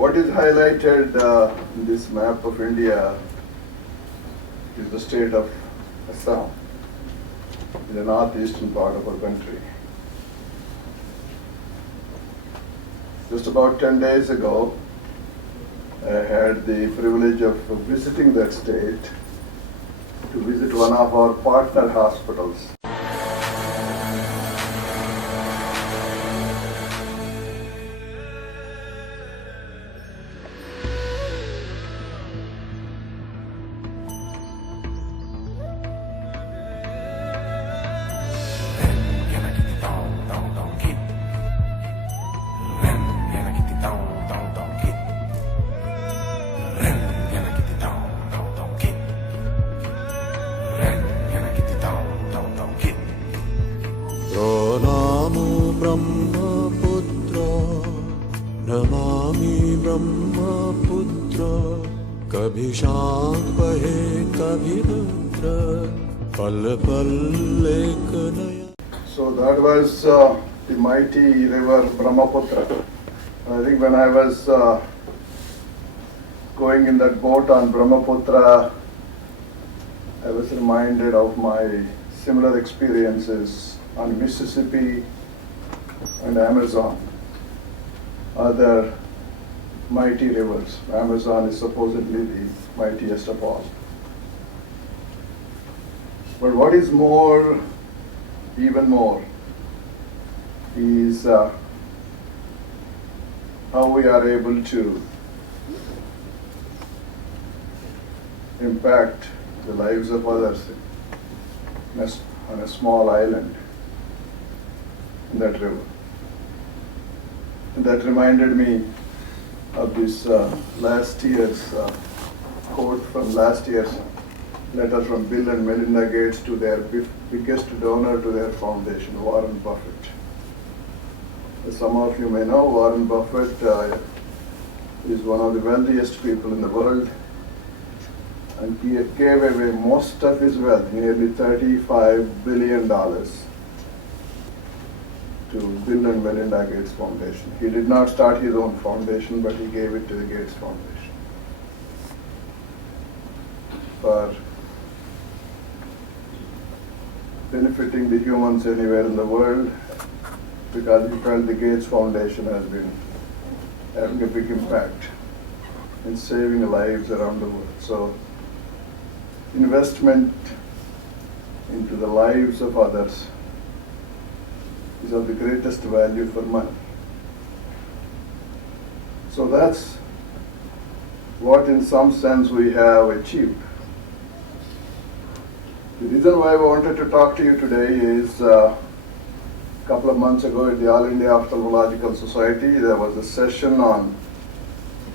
What is highlighted in this map of India is the state of Assam, in the northeastern part of our country. Just about 10 days ago, I had the privilege of visiting that state to visit one of our partner hospitals. प्रणमो Brahmaputra Namami Brahmaputra कभी शांत बहे कभी रुद्र पल पल एक नया. So that was the mighty river Brahmaputra. I think when I was going in that boat on Brahmaputra, I was reminded of my similar experiences on Mississippi and Amazon, other mighty rivers. Amazon is supposedly the mightiest of all. But what is more, even more, is how we are able to impact the lives of others on a small island in that river. And that reminded me of this last year's quote from last year's letter from Bill and Melinda Gates to their biggest donor to their foundation, Warren Buffett. As some of you may know, Warren Buffett is one of the wealthiest people in the world, and he gave away most of his wealth, nearly $35 billion, to Bill and Melinda Gates Foundation. He did not start his own foundation, but he gave it to the Gates Foundation for benefiting the humans anywhere in the world, because he felt the Gates Foundation has been having a big impact in saving lives around the world. So investment into the lives of others is of the greatest value for money. So that's what in some sense we have achieved. The reason why I wanted to talk to you today is a couple of months ago at the All India Ophthalmological Society, there was a session on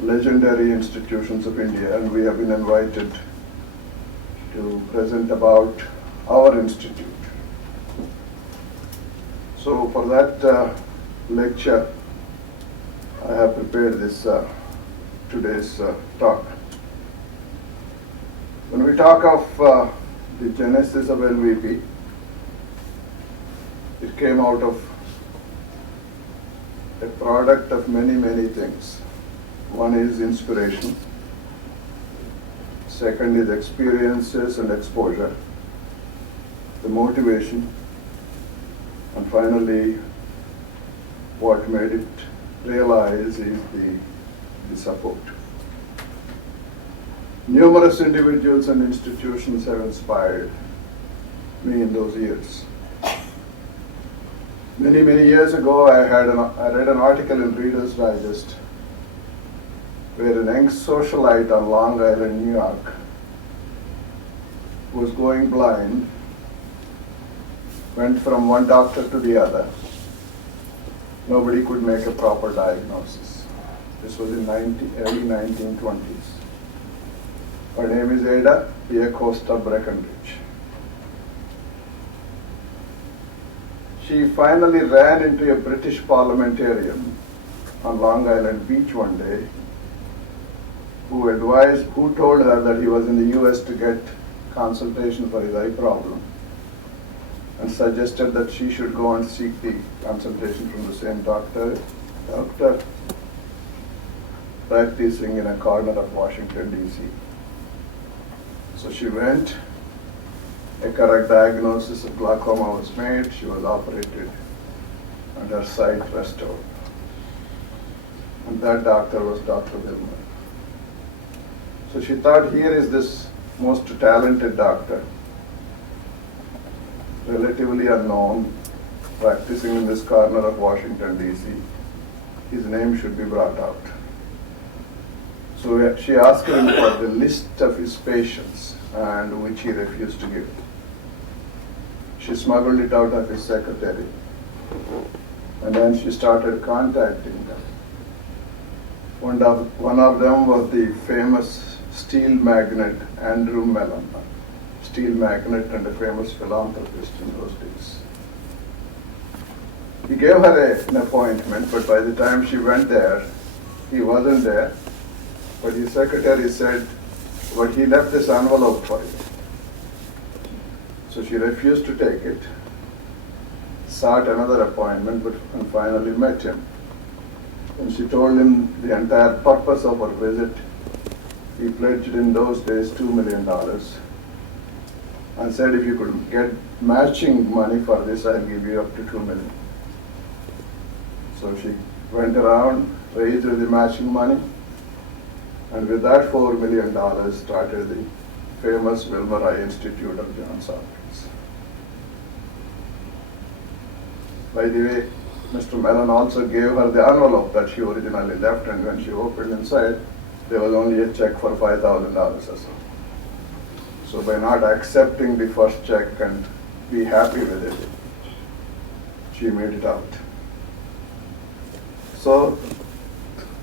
legendary institutions of India, and we have been invited to present about our institute. So for that lecture, I have prepared this today's talk. When we talk of the genesis of LVP, it came out of a product of many, many things. One is inspiration. Second is experiences and exposure, the motivation, and finally, what made it realize is the support. Numerous individuals and institutions have inspired me in those years. Many, many years ago, I read an article in Reader's Digest where an young socialite on Long Island, New York, was going blind, went from one doctor to the other. Nobody could make a proper diagnosis. This was in early 1920s. Her name is Ada Acosta Breckenridge. She finally ran into a British parliamentarian on Long Island Beach one day who told her that he was in the US to get consultation for his eye problem, and suggested that she should go and seek the consultation from the same doctor. Doctor, practicing in a corner of Washington, D.C. So she went, a correct diagnosis of glaucoma was made, she was operated, and her sight restored. And that doctor was Dr. Wilmer. So she thought, here is this most talented doctor, relatively unknown, practicing in this corner of Washington, D.C. His name should be brought out. So she asked him for the list of his patients, and which he refused to give. She smuggled it out of his secretary, and then she started contacting them. One of them was the famous steel magnate Andrew Mellon, steel magnate and a famous philanthropist in those days. He gave her an appointment, but by the time she went there, he wasn't there. But his secretary said, but he left this envelope for you. So she refused to take it, sought another appointment, and finally met him. And she told him the entire purpose of her visit. He pledged in those days $2 million and said, if you could get matching money for this, I'll give you up to $2 million. So she went around, raised the matching money, and with that $4 million started the famous Wilmer Eye Institute of Johns Hopkins. By the way, Mr. Mellon also gave her the envelope that she originally left, and when she opened inside, there was only a check for $5,000 or so. So by not accepting the first check and be happy with it, she made it out. So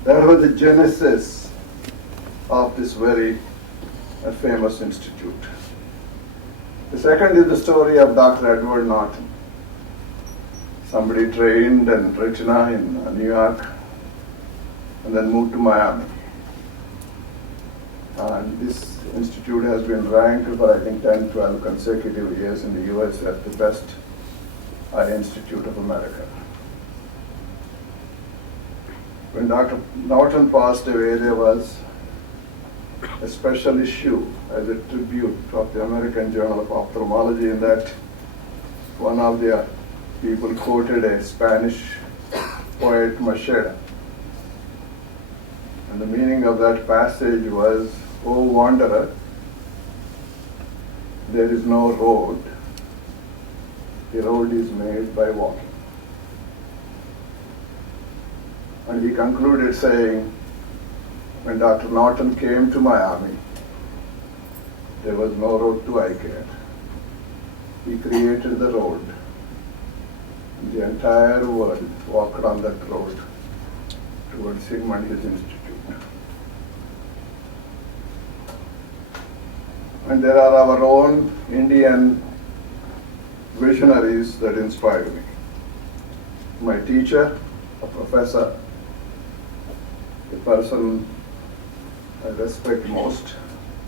that was the genesis of this very famous institute. The second is the story of Dr. Edward Norton. Somebody trained in Retina in New York and then moved to Miami. And this institute has been ranked for, I think, 10, 12 consecutive years in the US as the best eye institute of America. When Dr. Norton passed away, there was a special issue as a tribute of the American Journal of Ophthalmology, in that one of the people quoted a Spanish poet, Macheda. And the meaning of that passage was, "O wanderer, there is no road. The road is made by walking." And he concluded saying, when Dr. Norton came to Miami, there was no road to eye care. He created the road. And the entire world walked on that road towards him and his institute. And there are our own Indian visionaries that inspired me. My teacher, a professor, the person I respect most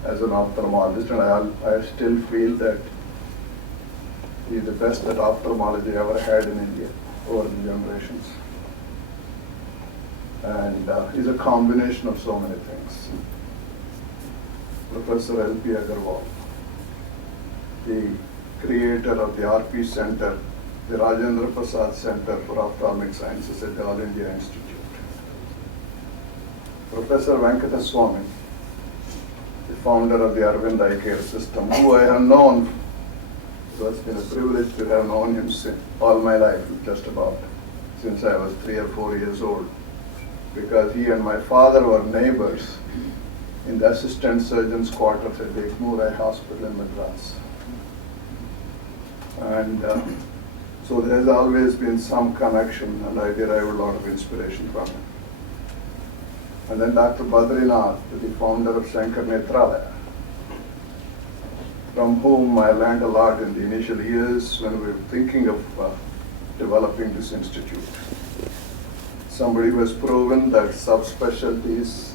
as an ophthalmologist, and I still feel that he's the best that ophthalmology ever had in India over the generations. And he's a combination of so many things. Professor LVPEI, the creator of the RP Center, the Rajendra Prasad Center for Ophthalmic Sciences at the All India Institute. Professor Venkataswamy, the founder of the Arvind Eye Care System, who I have known. So it's been a privilege to have known him all my life, just about, since I was 3 or 4 years old, because he and my father were neighbors in the assistant surgeon's quarters at the Egmore Eye Hospital in Madras. And so there has always been some connection, and I derive a lot of inspiration from him. And then Dr. Badrinath, the founder of Shankar Netralaya, from whom I learned a lot in the initial years when we were thinking of developing this institute. Somebody who has proven that subspecialties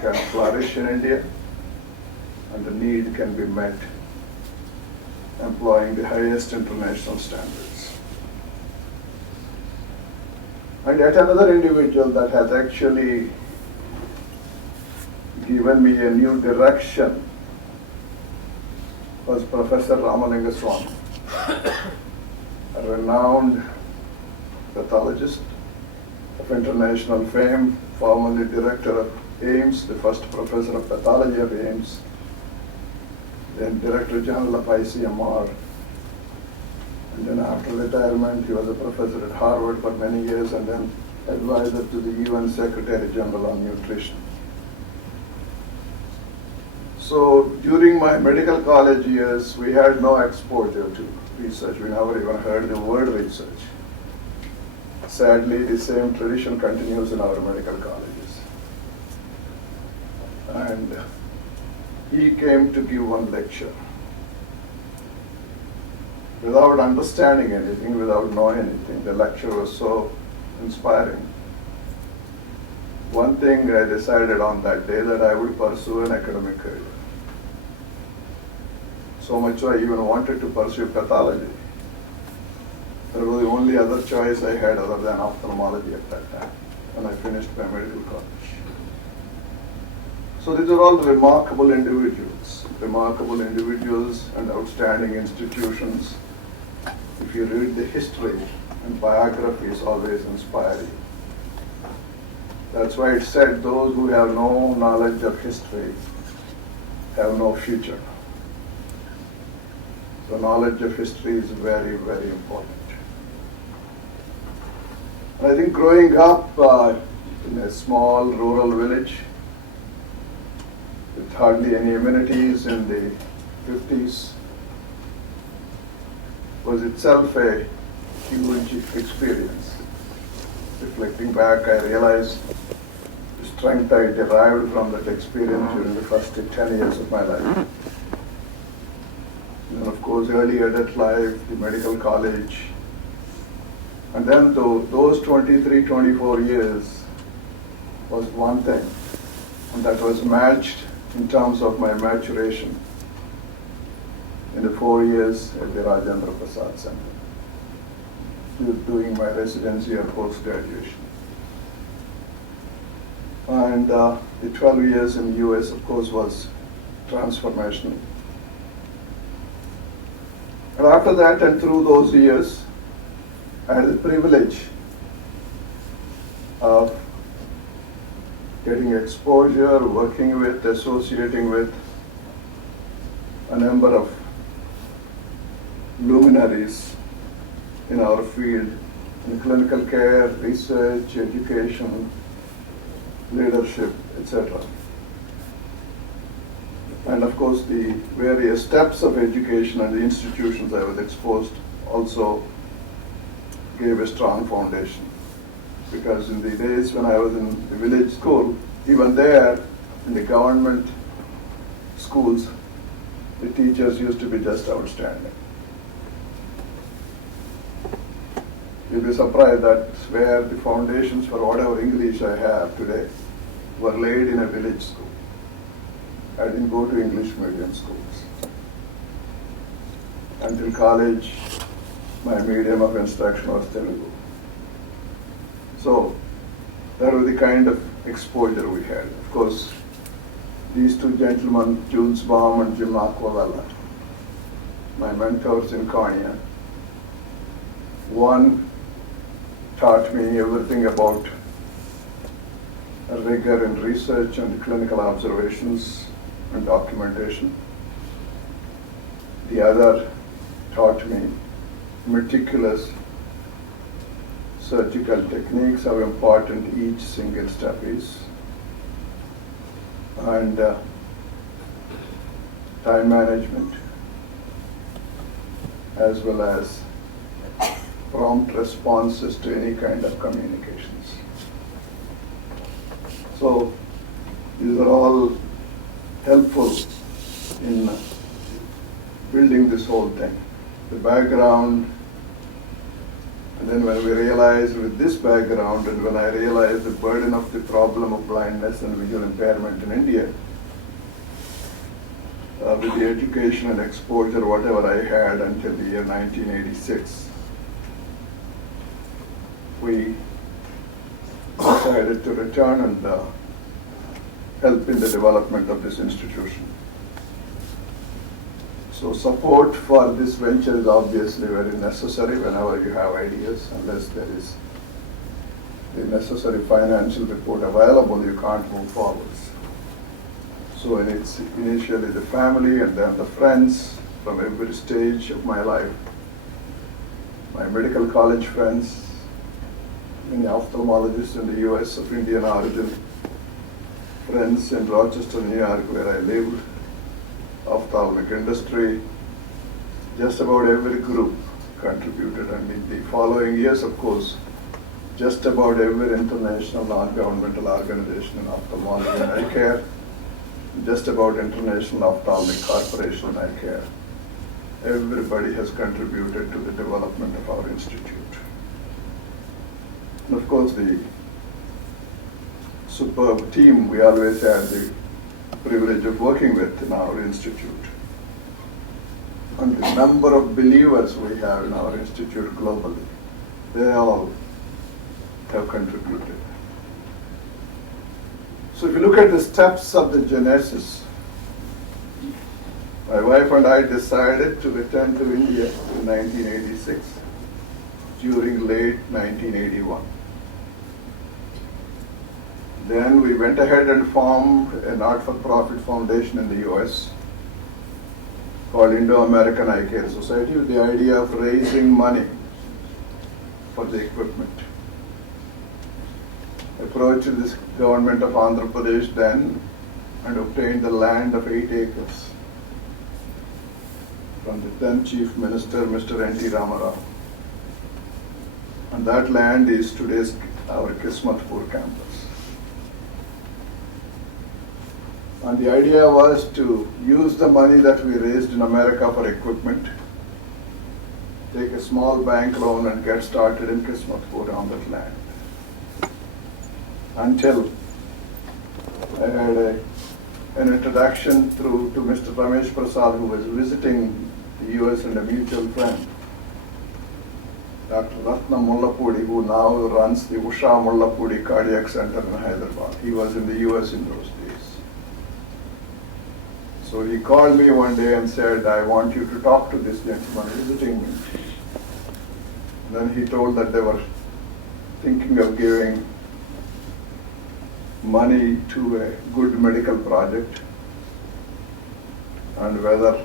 can flourish in India and the need can be met employing the highest international standards. And yet another individual that has actually given me a new direction was Professor Ramalinga Swami, a renowned pathologist of international fame, formerly director of AIMS, the first professor of pathology of AIMS, then Director General of ICMR. And then after retirement, he was a professor at Harvard for many years and then advisor to the UN Secretary General on nutrition. So during my medical college years, we had no exposure to research. We never even heard the word research. Sadly, the same tradition continues in our medical colleges. And he came to give one lecture. Without understanding anything, without knowing anything, the lecture was so inspiring. One thing I decided on that day that I would pursue an academic career. So much so I even wanted to pursue pathology. That was the only other choice I had other than ophthalmology at that time when I finished my medical college. So these are all remarkable individuals and outstanding institutions. If you read the history and biography is always inspiring. That's why it said those who have no knowledge of history have no future. So knowledge of history is very, very important. And I think growing up in a small rural village with hardly any amenities in the 50s was itself a huge experience. Reflecting back, I realized the strength I derived from that experience during the first 10 years of my life. And of course, early adult life, the medical college, and then those 23, 24 years was one thing, and that was matched in terms of my maturation in the 4 years at the Rajendra Prasad Center, doing my residency and post-graduation. And the 12 years in the US, of course, was transformational. And after that and through those years, I had the privilege of getting exposure, working with, associating with a number of luminaries in our field, in clinical care, research, education, leadership, etc. And of course, the various steps of education and the institutions I was exposed also gave a strong foundation. Because in the days when I was in the village school, even there, in the government schools, the teachers used to be just outstanding. You'll be surprised that's where the foundations for whatever English I have today were laid in a village school. I didn't go to English medium schools. Until college, my medium of instruction was Telugu. So that was the kind of exposure we had. Of course, these two gentlemen, Jules Baum and Jim Aquavella, my mentors in Cornea, one taught me everything about rigor in research and clinical observations and documentation. The other taught me meticulous surgical techniques, how important each single step is, and time management, as well as prompt responses to any kind of communications. So these are all helpful in building this whole thing. The background, and then when we realized with this background, and when I realized the burden of the problem of blindness and visual impairment in India, with the education and exposure, whatever I had until the year 1986, we decided to return and help in the development of this institution. So support for this venture is obviously very necessary whenever you have ideas. Unless there is the necessary financial support available, you can't move forwards. So it's initially the family and then the friends from every stage of my life. My medical college friends, many ophthalmologists in the US of Indian origin, friends in Rochester, New York, where I lived, ophthalmic industry, just about every group contributed. And in the following years, of course, just about every international non-governmental organization in ophthalmology and eye care, just about International Ophthalmic Corporation and eye care. Everybody has contributed to the development of our institute. And of course, the superb team we always had the privilege of working with in our institute. And the number of believers we have in our institute globally, they all have contributed. So if you look at the steps of the genesis, my wife and I decided to return to India in 1986 during late 1981. Then we went ahead and formed a not-for-profit foundation in the US called Indo-American Eye Care Society with the idea of raising money for the equipment. Approached the government of Andhra Pradesh then and obtained the land of 8 acres from the then Chief Minister, Mr. N.T. Ramarao. And that land is today's our Kismatpur campus. And the idea was to use the money that we raised in America for equipment, take a small bank loan and get started in Kismatpur on that land. Until I had an introduction to Mr. Ramesh Prasad, who was visiting the US and a mutual friend, Dr. Ratna Mullapudi, who now runs the Usha Mullapudi Cardiac Center in Hyderabad. He was in the US in those days. So he called me one day and said, I want you to talk to this gentleman visiting me. And then he told that they were thinking of giving money to a good medical project and whether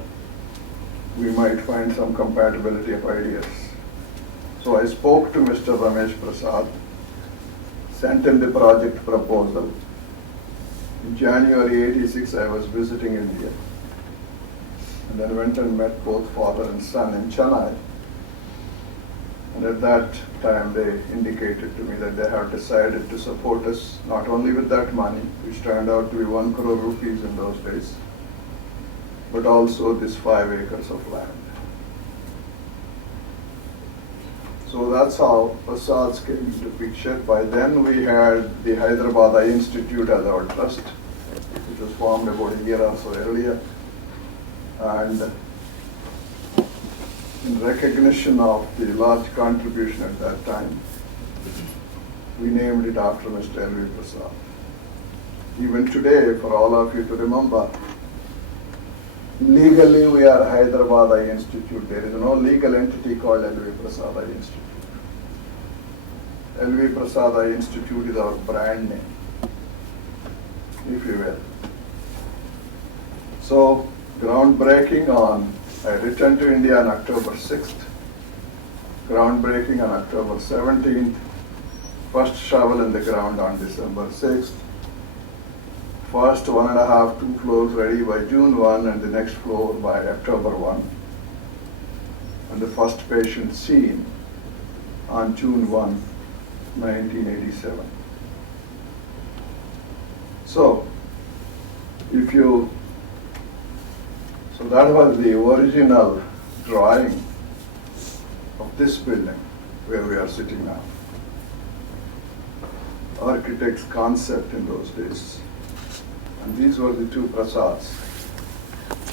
we might find some compatibility of ideas. So I spoke to Mr. Ramesh Prasad, sent him the project proposal. In January '86, I was visiting India and then went and met both father and son in Chennai. And at that time, they indicated to me that they have decided to support us not only with that money, which turned out to be 1 crore rupees in those days, but also this 5 acres of land. So that's how Prasads came into picture. By then, we had the Hyderabad Eye Institute as our trust, which was formed about a year or so earlier. And in recognition of the large contribution at that time, we named it after Mr. L.V. Prasad. Even today, for all of you to remember, legally we are Hyderabad Eye Institute. There is no legal entity called L.V. Prasad Eye Institute. L.V. Prasad Eye Institute is our brand name, if you will. So, groundbreaking on, I returned to India on October 6th, groundbreaking on October 17th, first shovel in the ground on December 6th, first 1.5, 2 floors ready by June 1 and the next floor by October 1, and the first patient seen on June 1, 1987. So that was the original drawing of this building where we are sitting now. Architect's concept in those days. And these were the two Prasads.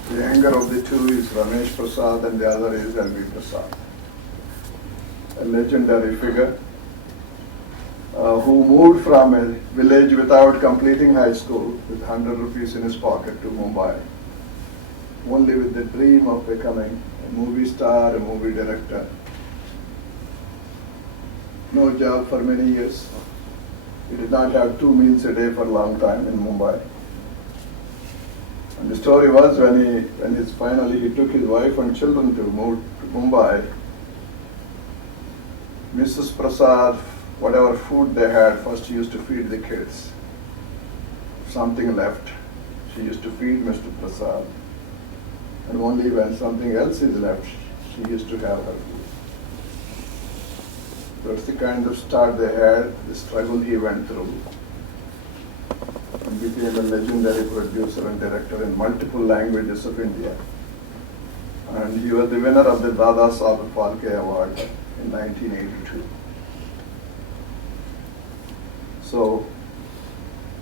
The younger of the two is Ramesh Prasad and the other is L.V. Prasad. A legendary figure. who moved from a village without completing high school with 100 rupees in his pocket to Mumbai, only with the dream of becoming a movie star, a movie director. No job for many years. He did not have 2 meals a day for a long time in Mumbai. And the story was when finally he took his wife and children to move to Mumbai, Mrs. Prasad, whatever food they had, first she used to feed the kids. If something left, she used to feed Mr. Prasad. And only when something else is left, she used to have her food. That's the kind of start they had, the struggle he went through, and became a legendary producer and director in multiple languages of India. And he was the winner of the Dada Saheb Phalke Award in 1982. So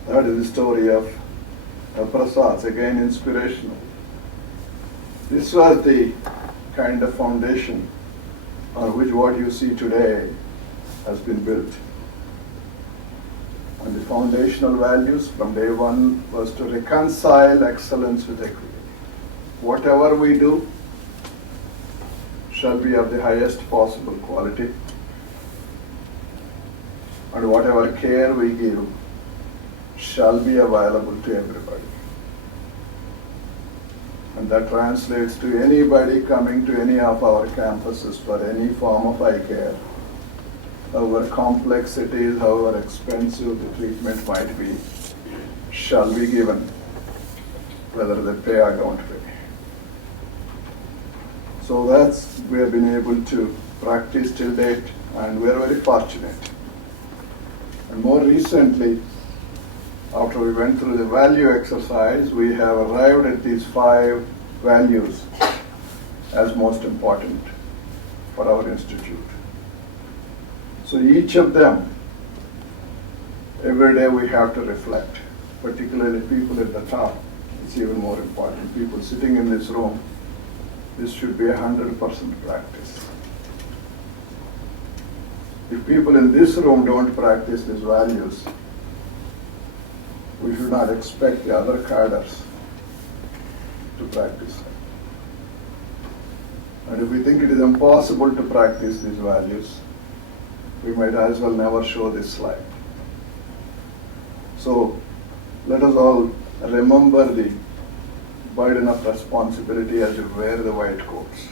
that is the story of Prasad's, again inspirational. This was the kind of foundation on which what you see today has been built. And the foundational values from day one was to reconcile excellence with equity. Whatever we do shall be of the highest possible quality, and whatever care we give shall be available to everybody. And that translates to anybody coming to any of our campuses for any form of eye care. However complex it is, however expensive the treatment might be, shall be given, whether they pay or don't pay. So that's we have been able to practice till date, and we are very fortunate. And more recently, after we went through the value exercise, we have arrived at these 5 values as most important for our institute. So each of them, every day we have to reflect, particularly people at the top. It's even more important. People sitting in this room, this should be 100% practice. If people in this room don't practice these values, we should not expect the other cadres to practice them. And if we think it is impossible to practice these values, we might as well never show this slide. So let us all remember the burden of responsibility as you wear the white coats.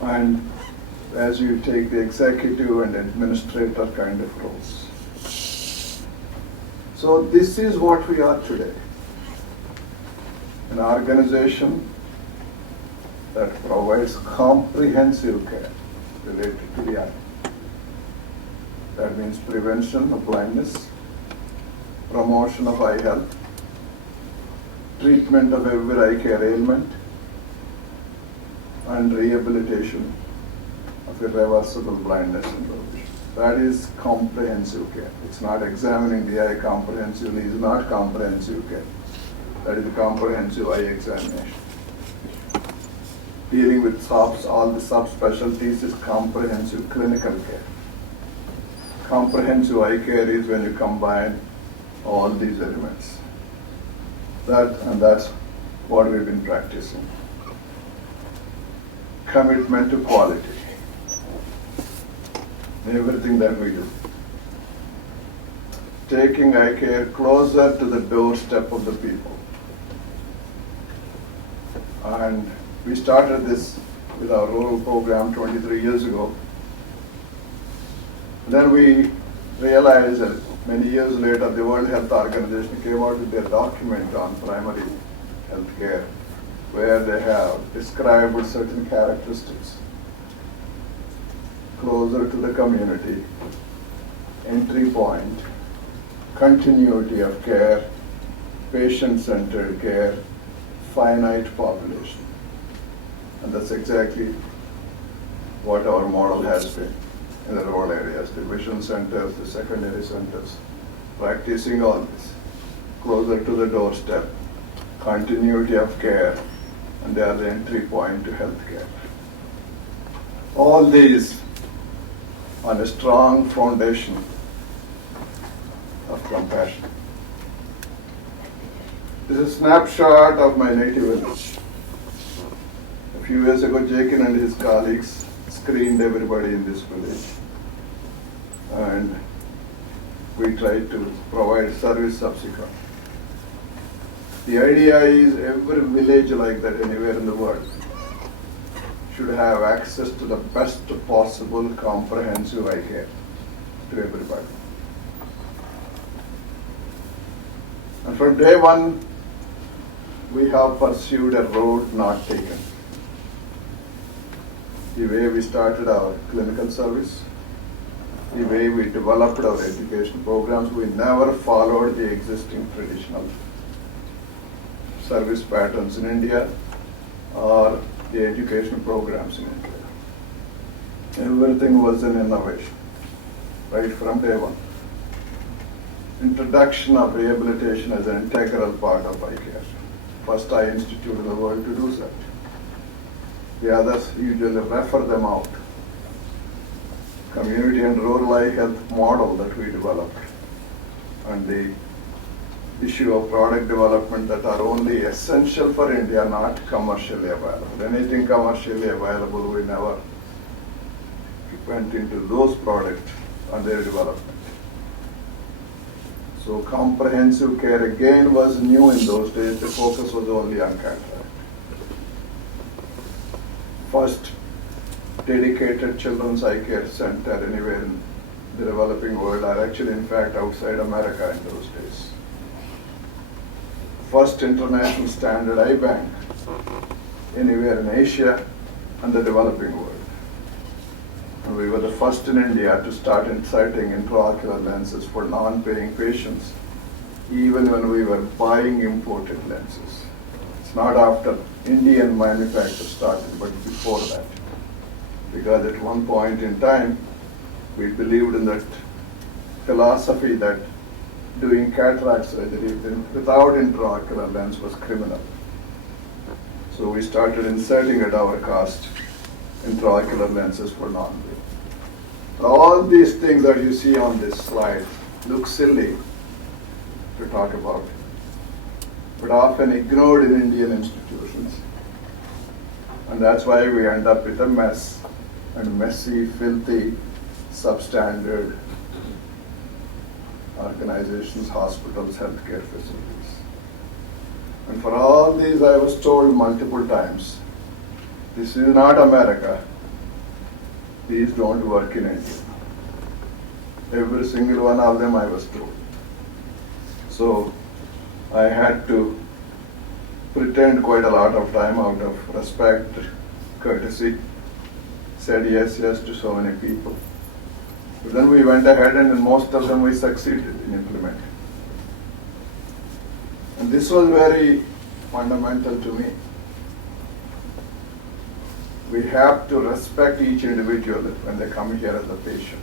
And as you take the executive and administrator kind of roles. So this is what we are today. An organization that provides comprehensive care related to the eye. That means prevention of blindness, promotion of eye health, treatment of every eye care ailment, and rehabilitation of irreversible blindness and low vision. That is comprehensive care. It's not examining the eye comprehensively, it's not comprehensive care. That is the comprehensive eye examination. Dealing with all the subspecialties is comprehensive clinical care. Comprehensive eye care is when you combine all these elements. That's what we've been practicing. Commitment to quality in everything that we do. Taking eye care closer to the doorstep of the people. And we started this with our rural program 23 years ago. Then we realized that many years later, the World Health Organization came out with their document on primary health care, where they have described certain characteristics. Closer to the community, entry point, continuity of care, patient-centered care, finite population. And that's exactly what our model has been in the rural areas, the vision centers, the secondary centers, practicing all this, closer to the doorstep, continuity of care, and they are the entry point to healthcare. All these on a strong foundation of compassion. This is a snapshot of my native village. A few years ago, Jakin and his colleagues screened everybody in this village, and we tried to provide service subsequently. The idea is every village like that anywhere in the world should have access to the best possible comprehensive eye care to everybody. And from day one, we have pursued a road not taken. The way we started our clinical service, the way we developed our education programs, we never followed the existing traditional service patterns in India or the education programs in India. Everything was an innovation, right from day one. Introduction of rehabilitation as an integral part of eye care. First eye institute in the world to do that. The others usually refer them out. Community and rural eye health model that we developed, and the issue of product development that are only essential for India, not commercially available. Anything commercially available, we never went into those products and their development. So comprehensive care again was new in those days. The focus was only on cataract. First dedicated children's eye care center anywhere in the developing world, are actually in fact outside America in those days. First international standard eye bank anywhere in Asia and the developing world. And we were the first in India to start inserting intraocular lenses for non-paying patients, even when we were buying imported lenses. It's not after Indian manufacturers started, but before that. Because at one point in time, we believed in that philosophy that doing cataract surgery without intraocular lens was criminal. So we started inserting at our cost intraocular lenses for non-paying. All these things that you see on this slide look silly to talk about, but often ignored in Indian institutions. And that's why we end up with a mess, and messy, filthy, substandard organizations, hospitals, healthcare facilities. And for all these, I was told multiple times, this is not America. These don't work in India. Every single one of them I was told. So I had to pretend quite a lot of time out of respect, courtesy, said yes to so many people. But then we went ahead and in most of them we succeeded in implementing. And this was very fundamental to me. We have to respect each individual when they come here as a patient.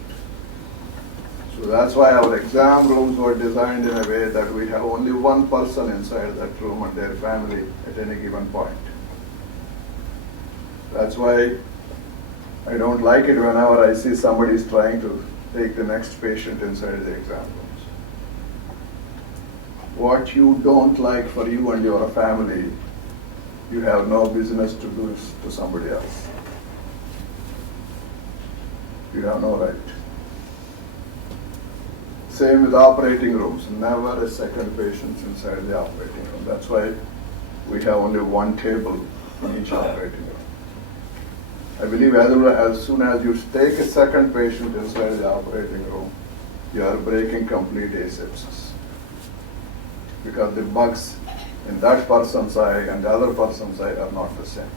So that's why our exam rooms were designed in a way that we have only one person inside that room and their family at any given point. That's why I don't like it whenever I see somebody is trying to take the next patient inside the exam rooms. What you don't like for you and your family, you have no business to do to somebody else. You have no right. Same with operating rooms. Never a second patient inside the operating room. That's why we have only one table in each operating room. I believe as soon as you take a second patient inside the operating room, you are breaking complete asepsis. Because the bugs in that person's eye and the other person's eye are not the same.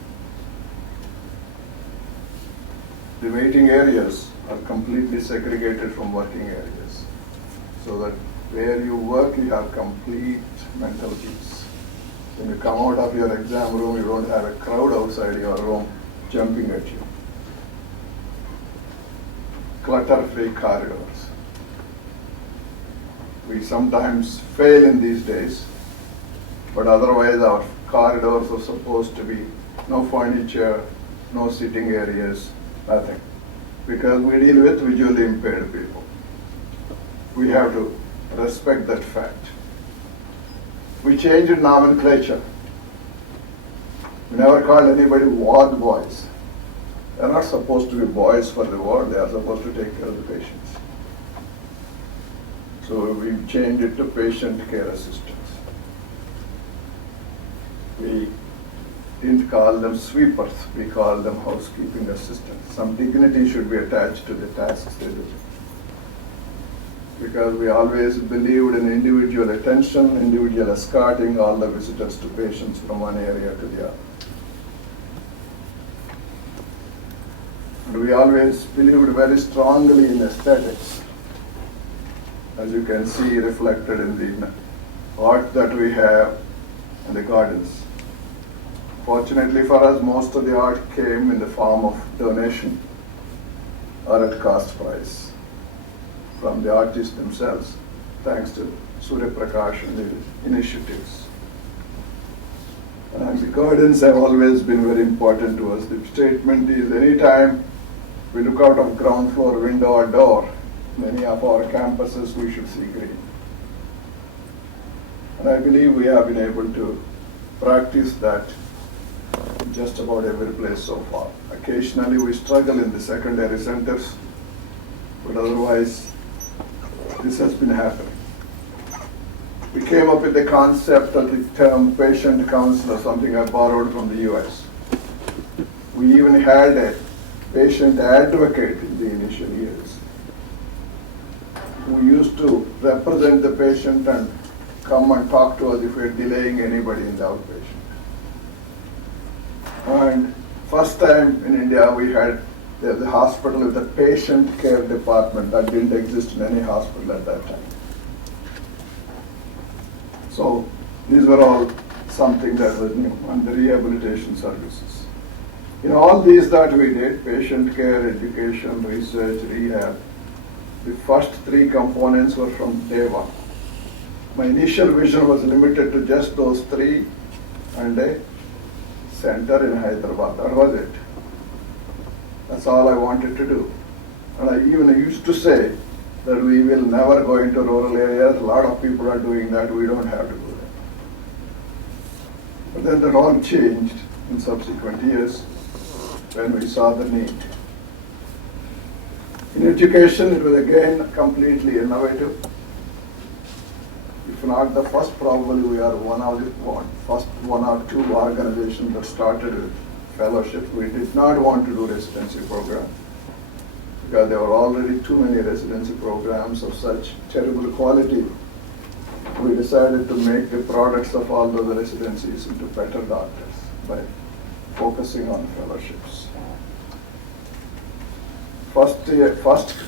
The waiting areas are completely segregated from working areas, so that where you work, you have complete mental peace. When you come out of your exam room, you don't have a crowd outside your room jumping at you. Clutter-free corridors. We sometimes fail in these days, but otherwise our corridors are supposed to be no furniture, no sitting areas, nothing. because we deal with visually impaired people. We have to respect that fact. We changed nomenclature. We never called anybody ward boys. They're not supposed to be boys for the ward, they are supposed to take care of the patients. So we changed it to patient care assistants. We didn't call them sweepers, we call them housekeeping assistants. Some dignity should be attached to the tasks they do. Because we always believed in individual attention, individual escorting all the visitors to patients from one area to the other. And we always believed very strongly in aesthetics, as you can see reflected in the art that we have in the gardens. Fortunately for us, most of the art came in the form of donation or at cost price from the artists themselves, thanks to Surya Prakash and the initiatives. And the gardens have always been very important to us. The statement is, anytime we look out of ground floor window or door, many of our campuses, we should see green. And I believe we have been able to practice that in just about every place so far. Occasionally we struggle in the secondary centers, but otherwise this has been happening. We came up with the concept of the term patient counselor, something I borrowed from the US. We even had a patient advocate in the initial years who used to represent the patient and come and talk to us if we're delaying anybody in the outpatient. And first time in India we had the hospital with a patient care department that didn't exist in any hospital at that time. So these were all something that was new, and the rehabilitation services. In all these that we did, patient care, education, research, rehab, the first three components were from day one. My initial vision was limited to just those three and a center in Hyderabad. That was it. That's all I wanted to do. And I even used to say that we will never go into rural areas. A lot of people are doing that. We don't have to do that. But then that all changed in subsequent years when we saw the need. In education, it was again completely innovative. If not the first, probably we are one of the first one or two organizations that started with fellowships. We did not want to do residency program because there were already too many residency programs of such terrible quality. We decided to make the products of all those residencies into better doctors by focusing on fellowships. First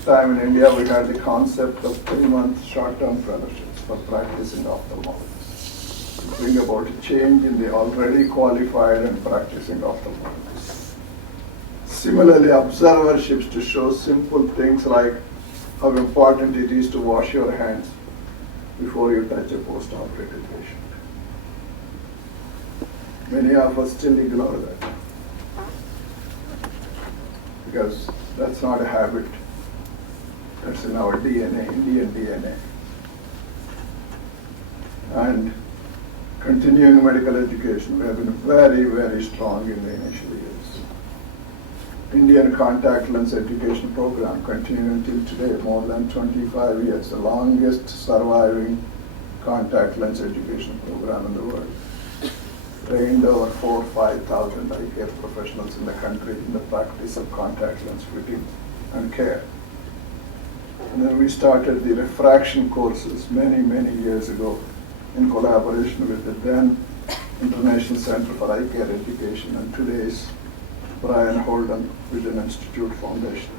time in India we had the concept of 3-month short-term fellowships for practicing ophthalmologists to bring about a change in the already qualified and practicing ophthalmologists. Similarly, observerships to show simple things like how important it is to wash your hands before you touch a post-operative patient. Many of us still ignore that because that's not a habit. That's in our DNA, Indian DNA. And continuing medical education, we have been very, very strong in the initial years. Indian contact lens education program continuing until today, more than 25 years, the longest surviving contact lens education program in the world. Trained over 4,000 or 5,000 eye care professionals in the country in the practice of contact lens fitting and care. And then we started the refraction courses many, many years ago in collaboration with the then International Center for Eye Care Education and today's Brian Holden Vision Institute Foundation.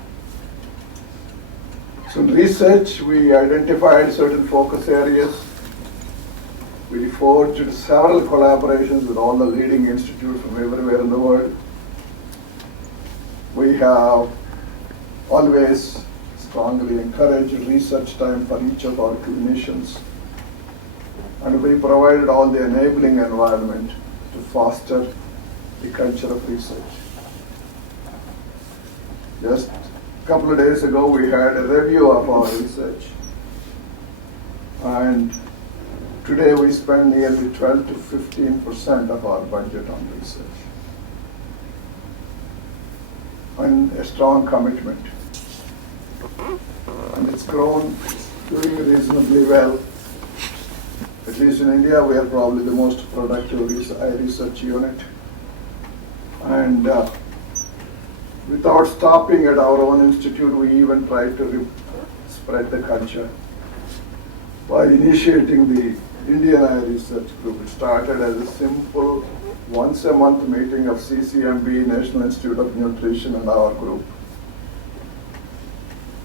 So in research, we identified certain focus areas. We forged several collaborations with all the leading institutes from everywhere in the world. We have always strongly encouraged research time for each of our clinicians. And we provided all the enabling environment to foster the culture of research. Just a couple of days ago we had a review of our research, and today we spend nearly 12 to 15% of our budget on research, and a strong commitment. And it's grown, doing reasonably well. At least in India, we are probably the most productive research unit. And without stopping at our own institute, we even try to spread the culture by initiating the Indian Eye Research Group. It started as a simple once-a-month meeting of CCMB, National Institute of Nutrition, and our group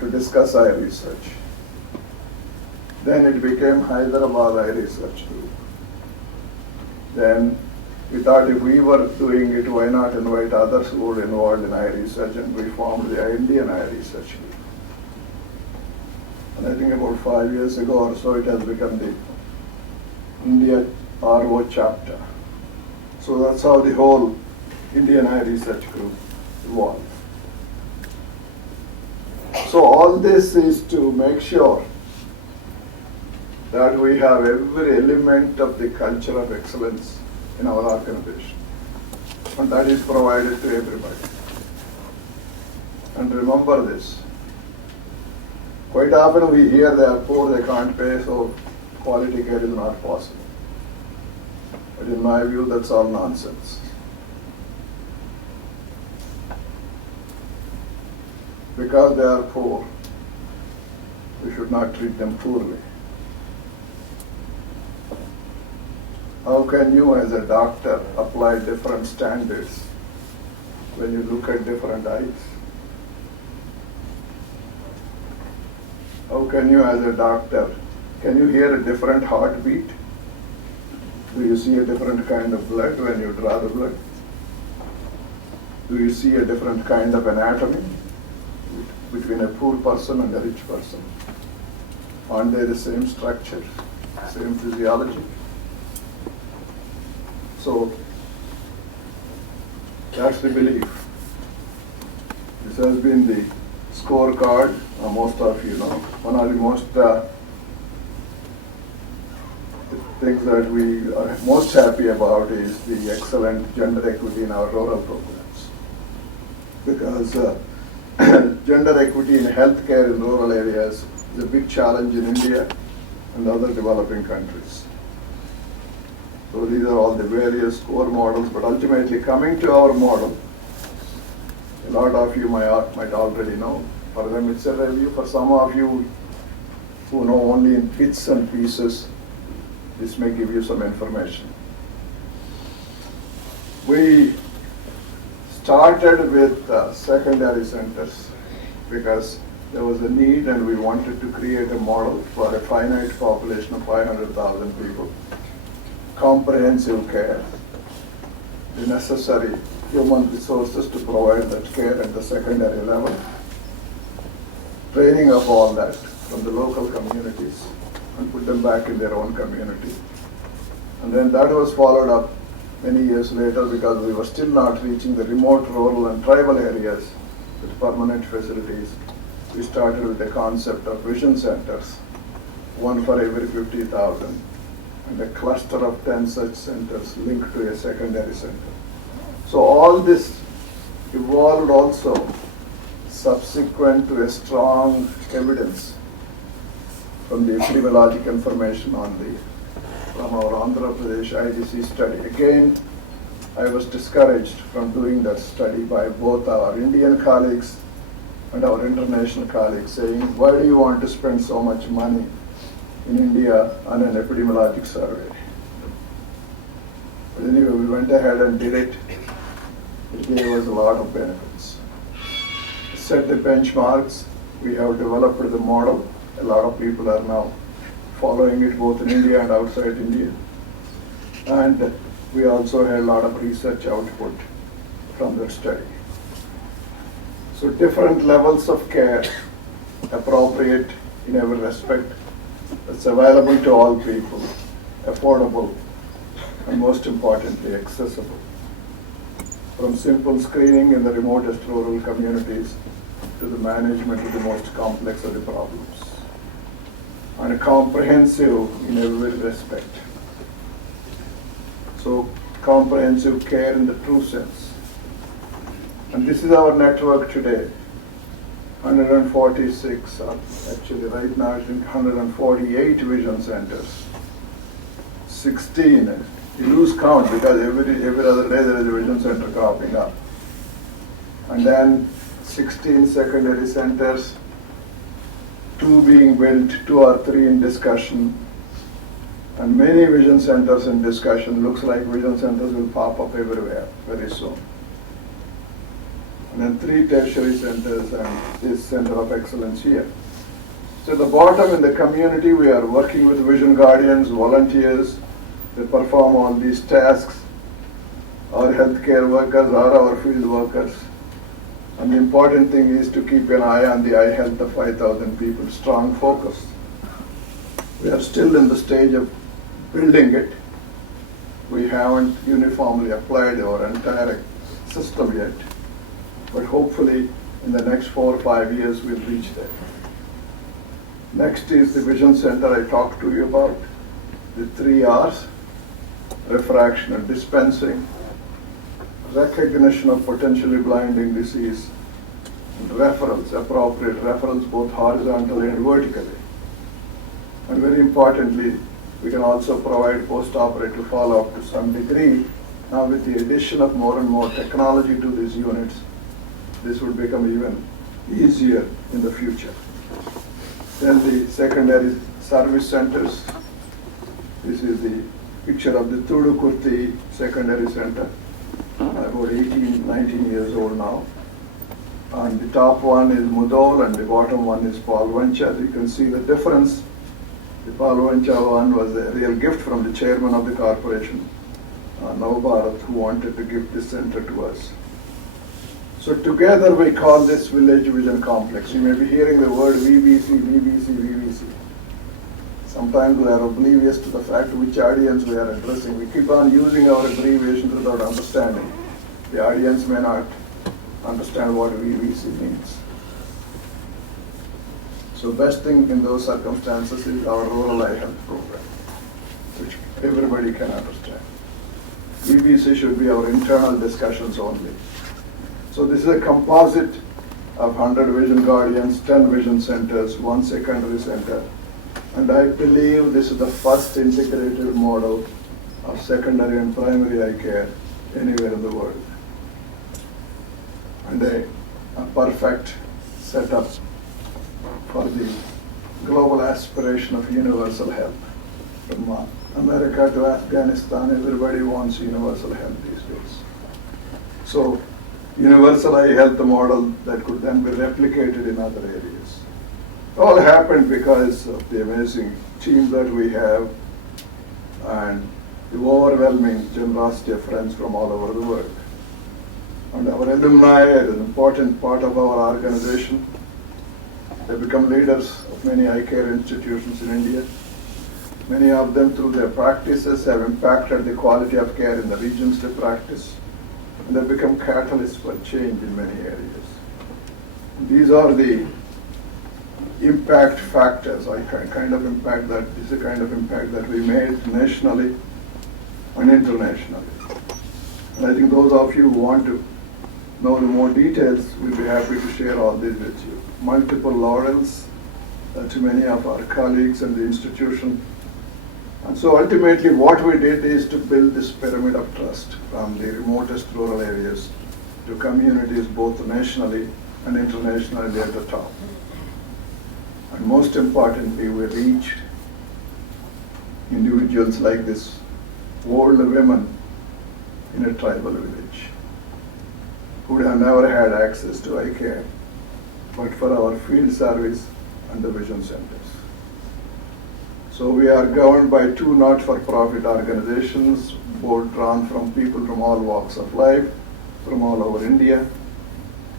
to discuss eye research. Then it became Hyderabad Eye Research Group. Then we thought if we were doing it, why not invite others who were involved in eye research, and we formed the Indian Eye Research Group. And I think about 5 years ago or so, it has become the India RO chapter. So that's how the whole Indian Eye Research Group evolved. So all this is to make sure that we have every element of the culture of excellence in our organization, and that is provided to everybody. And remember this, quite often we hear they are poor, they can't pay, so quality care is not possible. But in my view, that's all nonsense. Because they are poor, we should not treat them poorly. How can you as a doctor apply different standards when you look at different eyes? How can you as a doctor, can you hear a different heartbeat? Do you see a different kind of blood when you draw the blood? Do you see a different kind of anatomy between a poor person and a rich person? Aren't they the same structure, same physiology? So that's the belief. This has been the scorecard, most of you know. One of the most things that we are most happy about is the excellent gender equity in our rural programs. Because gender equity in healthcare in rural areas is a big challenge in India and other developing countries. So these are all the various core models, but ultimately coming to our model, a lot of you might already know. For them it's a review. For some of you who know only in bits and pieces, this may give you some information. We started with secondary centers because there was a need and we wanted to create a model for a finite population of 500,000 people. Comprehensive care, the necessary human resources to provide that care at the secondary level, training of all that from the local communities and put them back in their own community. And then that was followed up many years later because we were still not reaching the remote, rural and tribal areas with permanent facilities. We started with the concept of vision centers, one for every 50,000. And a cluster of 10 such centers linked to a secondary center. So all this evolved also subsequent to a strong evidence from the epidemiologic information from our Andhra Pradesh IDC study. Again, I was discouraged from doing that study by both our Indian colleagues and our international colleagues, saying, why do you want to spend so much money in India on an epidemiologic survey? But anyway, we went ahead and did it. It gave us a lot of benefits. Set the benchmarks. We have developed the model. A lot of people are now following it both in India and outside India. And we also had a lot of research output from that study. So different levels of care, appropriate in every respect, that's available to all people, affordable, and most importantly, accessible. from simple screening in the remotest rural communities to the management of the most complex of the problems, and comprehensive in every respect. So comprehensive care in the true sense. And this is our network today. 146, actually right now it's 148 vision centers. 16, you lose count because every other day there is a vision center cropping up. And then 16 secondary centers, 2 being built, 2 or 3 in discussion, and many vision centers in discussion. Looks like vision centers will pop up everywhere very soon. And then 3 tertiary centers and this center of excellence here. So at the bottom in the community, we are working with vision guardians, volunteers. They perform all these tasks. Our healthcare workers are our field workers. And the important thing is to keep an eye on the eye health of 5,000 people, strong focus. We are still in the stage of building it. We haven't uniformly applied our entire system yet. But hopefully in the next 4 or 5 years we'll reach there. Next is the vision center I talked to you about, the 3 R's, refraction and dispensing, recognition of potentially blinding disease, and referrals, appropriate referrals both horizontally and vertically. And very importantly, we can also provide post-operative follow-up to some degree. Now with the addition of more and more technology to these units, this would become even easier in the future. Then the secondary service centers. This is the picture of the Tudukurti Secondary Center, about 18, 19 years old now. And the top one is Mudol and the bottom one is Palvancha. You can see the difference. The Palvancha one was a real gift from the chairman of the corporation, Navbharat, who wanted to give this center to us. So together we call this Village Vision Complex. You may be hearing the word VVC, VVC, VVC. Sometimes we are oblivious to the fact which audience we are addressing. We keep on using our abbreviations without understanding. The audience may not understand what VVC means. So best thing in those circumstances is our rural eye health program, which everybody can understand. VVC should be our internal discussions only. So this is a composite of 100 vision guardians, 10 vision centers, 1 secondary center. And I believe this is the first integrated model of secondary and primary eye care anywhere in the world. And a perfect setup for the global aspiration of universal health. From America to Afghanistan, everybody wants universal health these days. So universal eye health model that could then be replicated in other areas. It all happened because of the amazing team that we have and the overwhelming generosity of friends from all over the world. And our alumni are an important part of our organization. They become leaders of many eye care institutions in India. Many of them, through their practices, have impacted the quality of care in the regions they practice. And they become catalysts for change in many areas. These are the impact factors, kind of impact that this is the kind of impact that we made nationally and internationally. And I think those of you who want to know the more details, we'll be happy to share all this with you. Multiple laurels to many of our colleagues in the institution. And so ultimately what we did is to build this pyramid of trust from the remotest rural areas to communities both nationally and internationally at the top. And most importantly, we reached individuals like this old women in a tribal village who would have never had access to eye care, but for our field service and the vision centers. So we are governed by 2 not-for-profit organizations, both drawn from people from all walks of life, from all over India.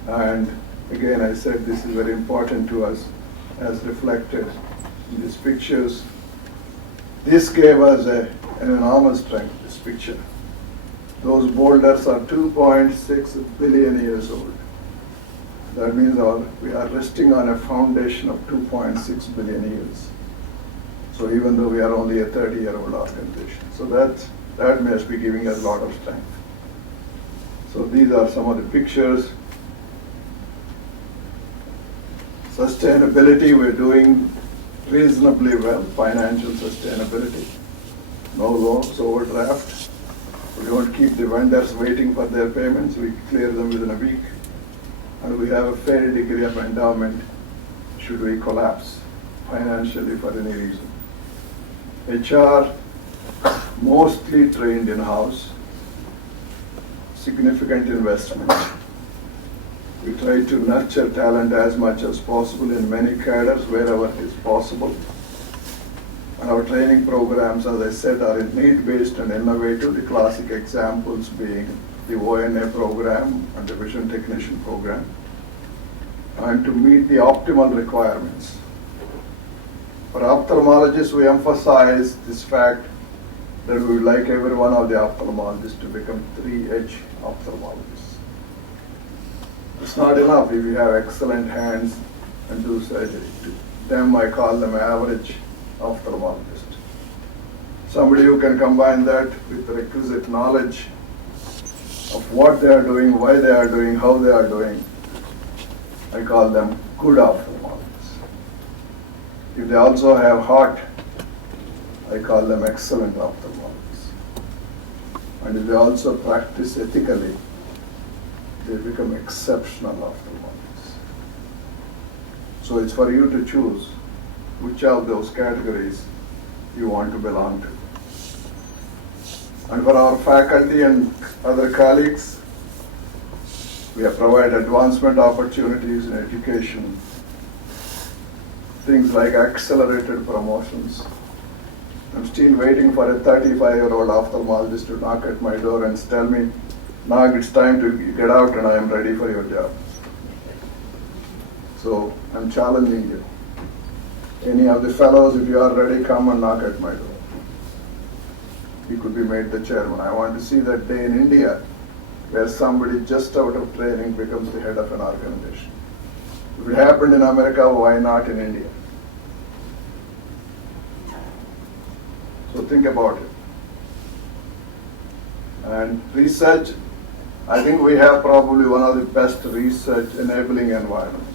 And again, I said this is very important to us as reflected in these pictures. This gave us an enormous strength, this picture. Those boulders are 2.6 billion years old. That means we are resting on a foundation of 2.6 billion years. So even though we are only a 30-year-old organization. So that must be giving us a lot of strength. So these are some of the pictures. Sustainability, we're doing reasonably well. Financial sustainability. No loans, overdraft. We don't keep the vendors waiting for their payments. We clear them within a week. And we have a fair degree of endowment should we collapse financially for any reason. HR, mostly trained in-house. Significant investment. We try to nurture talent as much as possible in many cadres wherever it is possible. And our training programs, as I said, are need-based and innovative, the classic examples being the ONA program and the Vision Technician program. And to meet the optimal requirements. For ophthalmologists, we emphasize this fact that we would like every one of the ophthalmologists to become 3H ophthalmologists. It's not enough if you have excellent hands and do surgery. To them, I call them average ophthalmologist. Somebody who can combine that with the requisite knowledge of what they are doing, why they are doing, how they are doing. I call them good ophthalmologists. If they also have heart, I call them excellent ophthalmologists. And if they also practice ethically, they become exceptional ophthalmologists. So it's for you to choose which of those categories you want to belong to. And for our faculty and other colleagues, we have provided advancement opportunities in education, things like accelerated promotions. I'm still waiting for a 35-year-old ophthalmologist to knock at my door and tell me, "Nag, it's time to get out and I am ready for your job." So I'm challenging you. Any of the fellows, if you are ready, come and knock at my door. You could be made the chairman. I want to see that day in India where somebody just out of training becomes the head of an organization. If it happened in America, why not in India? So think about it. And research, I think we have probably one of the best research enabling environments.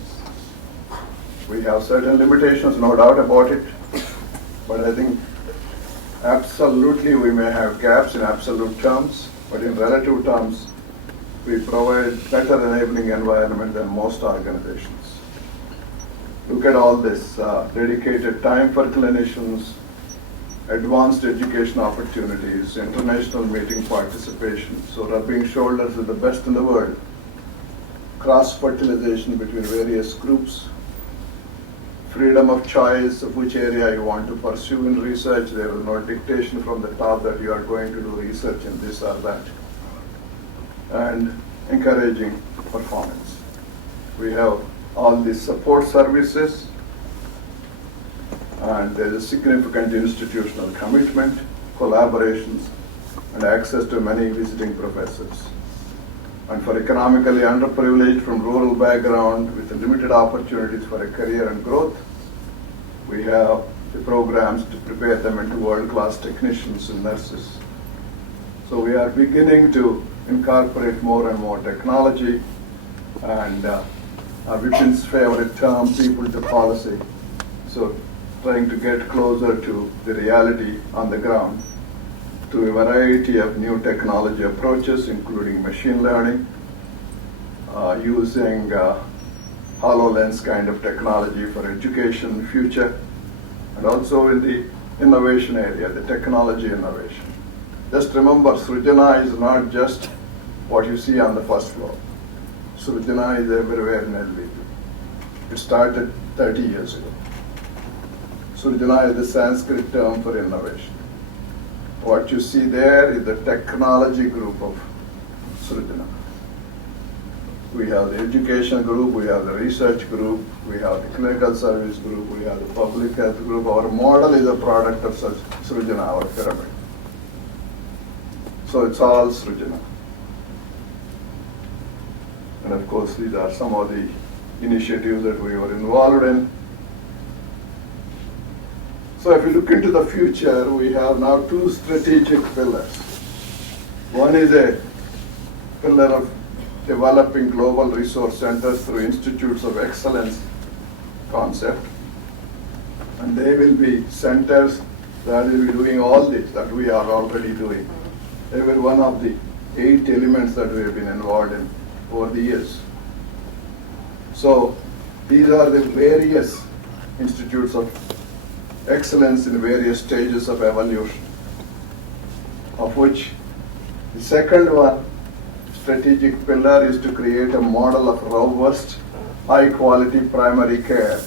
We have certain limitations, no doubt about it, but I think absolutely we may have gaps in absolute terms, but in relative terms, we provide better enabling environment than most organizations. Look at all this, dedicated time for clinicians, advanced education opportunities, international meeting participation, so rubbing shoulders with the best in the world, cross-fertilization between various groups, freedom of choice of which area you want to pursue in research. There is no dictation from the top that you are going to do research in this or that. And encouraging performance. We have all these support services, and there is a significant institutional commitment, collaborations, and access to many visiting professors. And for economically underprivileged from rural background with limited opportunities for a career and growth, we have the programs to prepare them into world-class technicians and nurses. So we are beginning to incorporate more and more technology, and Vipin's favorite term, people to policy. So trying to get closer to the reality on the ground through a variety of new technology approaches, including machine learning, using HoloLens kind of technology for education future, and also in the innovation area, the technology innovation. Just remember, Srijana is not just what you see on the first floor. Srijana is everywhere in LVPEI. It started 30 years ago. Srijana is the Sanskrit term for innovation. What you see there is the technology group of Srijana. We have the education group, we have the research group, we have the clinical service group, we have the public health group. Our model is a product of such Srijana, our pyramid. So it's all Srijana. And of course, these are some of the initiatives that we were involved in. So if you look into the future, we have now two strategic pillars. One is a pillar of developing global resource centers through institutes of excellence concept. And they will be centers that will be doing all this that we are already doing. Every one of the 8 elements that we have been involved in over the years. So these are the various institutes of excellence in various stages of evolution, of which the second one, strategic pillar, is to create a model of robust, high-quality primary care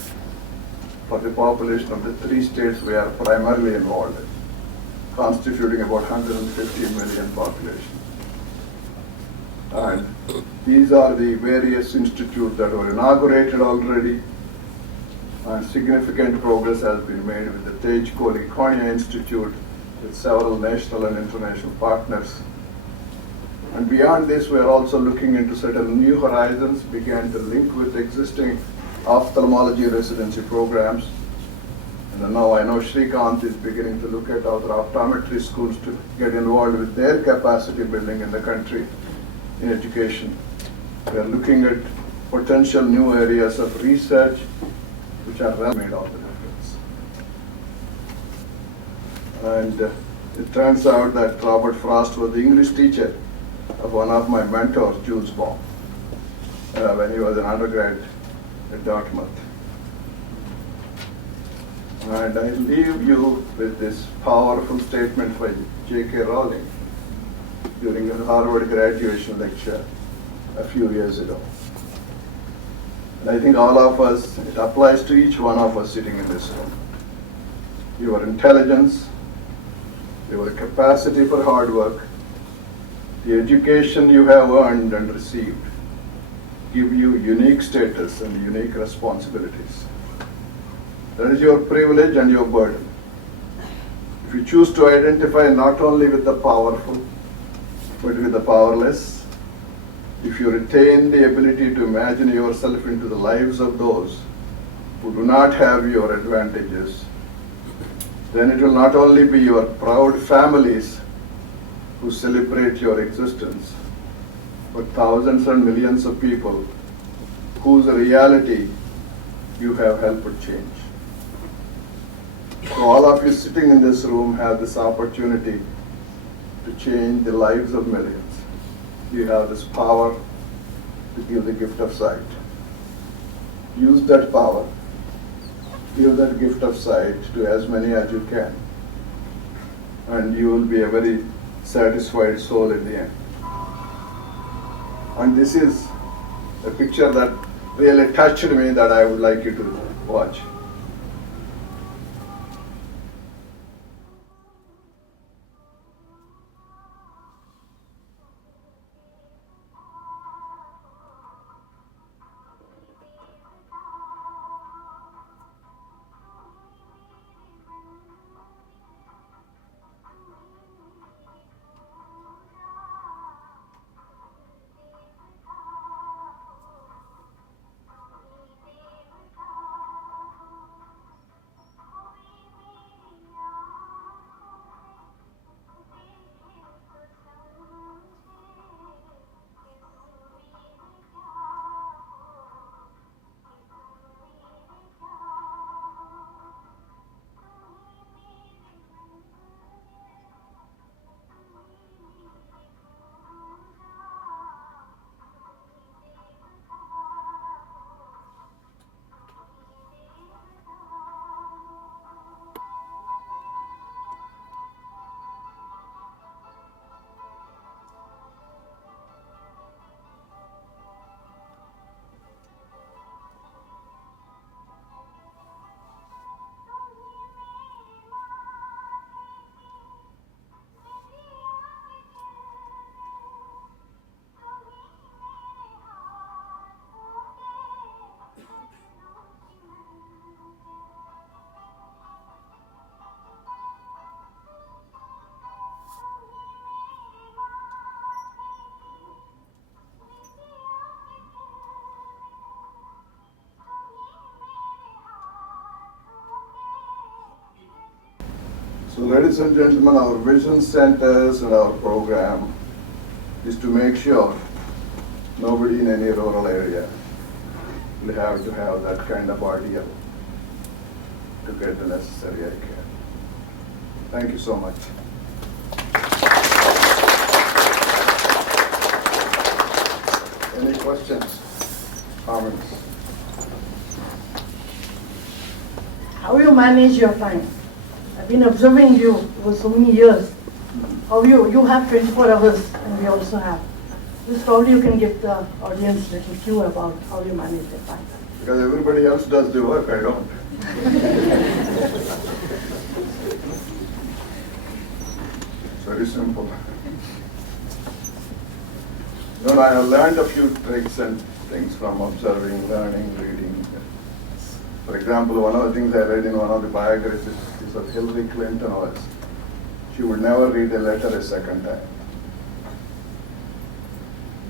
for the population of the 3 states we are primarily involved in, constituting about 150 million population. And these are the various institutes that were inaugurated already, and significant progress has been made with the Tej Kohli Konya Institute with several national and international partners. And beyond this, we are also looking into certain new horizons, began to link with existing ophthalmology residency programs. And now I know Srikanth is beginning to look at other optometry schools to get involved with their capacity building in the country in education. We are looking at potential new areas of research which are made all the difference. And it turns out that Robert Frost was the English teacher of one of my mentors, Jules Baum, when he was an undergrad at Dartmouth. And I leave you with this powerful statement by J.K. Rowling during a Harvard graduation lecture a few years ago. And I think all of us, it applies to each one of us sitting in this room. Your intelligence, your capacity for hard work, the education you have earned and received give you unique status and unique responsibilities. That is your privilege and your burden. If you choose to identify not only with the powerful, but with the powerless, if you retain the ability to imagine yourself into the lives of those who do not have your advantages, then it will not only be your proud families who celebrate your existence, but thousands and millions of people whose reality you have helped change. So all of you sitting in this room have this opportunity to change the lives of millions. You have this power to give the gift of sight. Use that power. Give that gift of sight to as many as you can. And you will be a very satisfied soul in the end. And this is a picture that really touched me that I would like you to watch. So ladies and gentlemen, our vision centers and our program is to make sure nobody in any rural area will have to have that kind of ordeal to get the necessary eye care. Thank you so much. Any questions, comments? How you manage your time? I've been observing you for so many years. How you have 24 hours and we also have. This probably you can give the audience a little clue about how you manage your time. Because everybody else does the work, I don't. It's very simple. You know, I have learned a few tricks and things from observing, learning, reading. For example, one of the things I read in one of the biographies is of Hillary Clinton was, she would never read a letter a second time.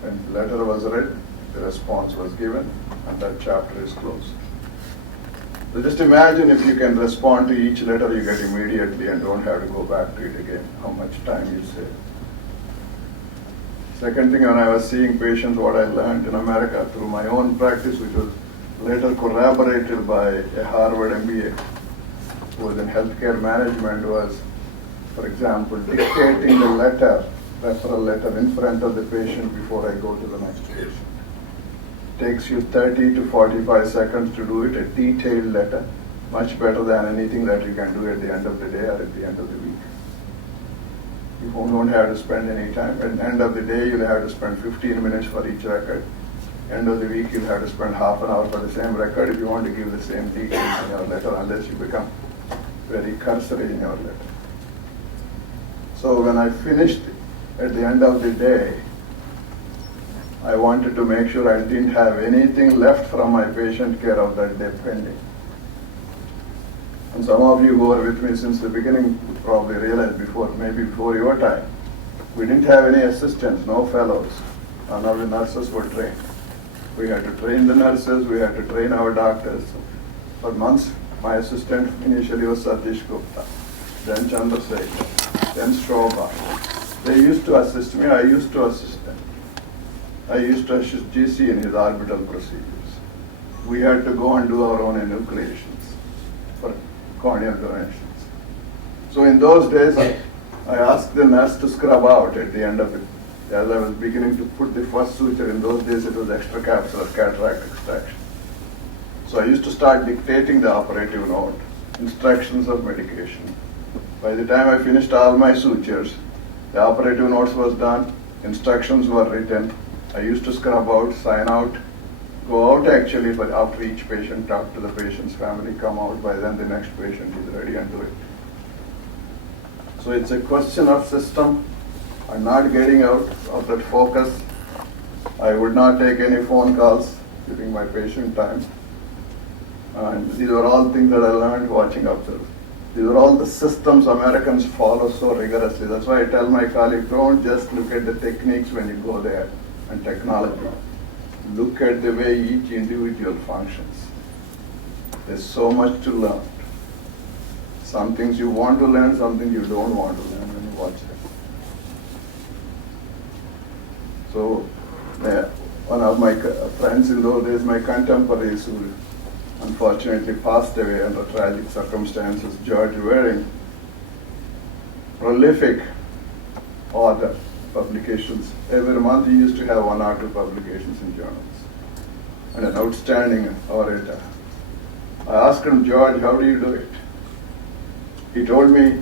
When the letter was read, the response was given, and that chapter is closed. So just imagine if you can respond to each letter you get immediately and don't have to go back to it again, how much time you save. Second thing, when I was seeing patients, what I learned in America through my own practice, which was later corroborated by a Harvard MBA who was in healthcare management, was, for example, dictating the letter, referral letter in front of the patient before I go to the next patient. Takes you 30 to 45 seconds to do it, a detailed letter, much better than anything that you can do at the end of the day or at the end of the week. You don't have to spend any time. At the end of the day, you'll have to spend 15 minutes for each record. End of the week, you'll have to spend half an hour for the same record if you want to give the same details in your letter, unless you become very cursory in your letter. So when I finished at the end of the day, I wanted to make sure I didn't have anything left from my patient care of that day pending. And some of you who are with me since the beginning probably realized maybe before your time, we didn't have any assistants, no fellows. None of the nurses were trained. We had to train the nurses, we had to train our doctors. For months, my assistant initially was Satish Gupta, then Chandrasekhar, then Shobha. They used to assist me, I used to assist them. I used to assist GC in his orbital procedures. We had to go and do our own enucleations for corneal donations. So in those days, I asked the nurse to scrub out at the end of it. As I was beginning to put the first suture, in those days it was extracapsular cataract extraction. So I used to start dictating the operative note, instructions of medication. By the time I finished all my sutures, the operative notes was done, instructions were written. I used to scrub out, sign out, go out actually, but after each patient, talk to the patient's family, come out. By then the next patient is ready and do it. So it's a question of system. I'm not getting out of that focus. I would not take any phone calls during my patient time. And these are all things that I learned watching observe. These are all the systems Americans follow so rigorously. That's why I tell my colleagues, don't just look at the techniques when you go there and technology. Look at the way each individual functions. There's so much to learn. Some things you want to learn, some things you don't want to learn when you watch it. So, one of my friends in those days, my contemporaries who unfortunately passed away under tragic circumstances, George Waring, prolific author, publications. Every month he used to have 1 or 2 publications in journals, and an outstanding orator. I asked him, George, how do you do it? He told me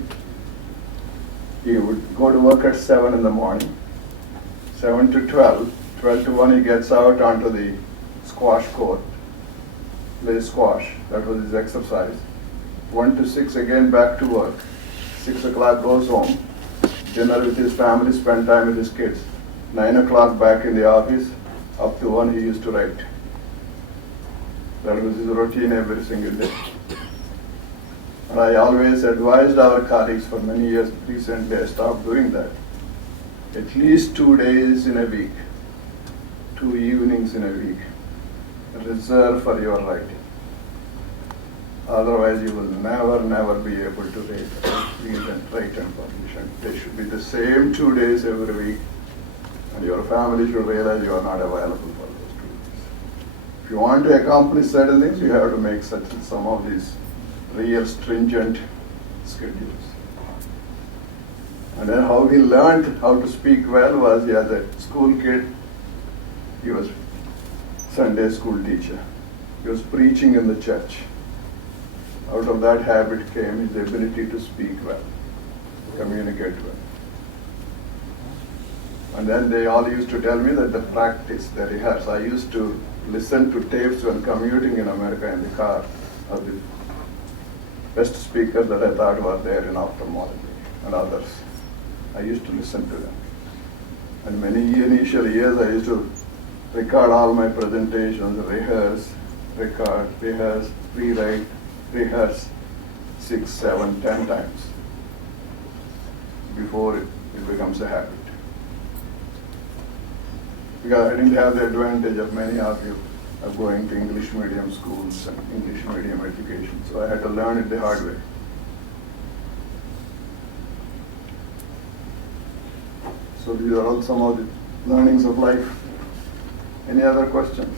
he would go to work at 7 in the morning, 7 to 12, 12 to 1 he gets out onto the squash court, play squash, that was his exercise. 1 to 6 again back to work, 6 o'clock goes home, dinner with his family, spend time with his kids. 9 o'clock back in the office, up to 1 he used to write. That was his routine every single day. And I always advised our colleagues for many years, recently I stopped doing that. At least 2 days in a week, 2 evenings in a week, reserve for your writing. Otherwise, you will never be able to read and write and publish. And they should be the same 2 days every week. And your family should realize you are not available for those 2 days. If you want to accomplish certain things, you have to make some of these real stringent schedules. And then how he learned how to speak well was as a school kid. He was Sunday school teacher. He was preaching in the church. Out of that habit came his ability to speak well, communicate well. And then they all used to tell me that the practice, the rehearse. I used to listen to tapes when commuting in America in the car of the best speakers that I thought were there in ophthalmology and others. I used to listen to them. And many initial years I used to record all my presentations, rehearse, record, rehearse, rewrite, rehearse 6, 7, 10 times before it becomes a habit. Because I didn't have the advantage of many of you of going to English medium schools and English medium education, so I had to learn it the hard way. So these are all some of the learnings of life. Any other questions?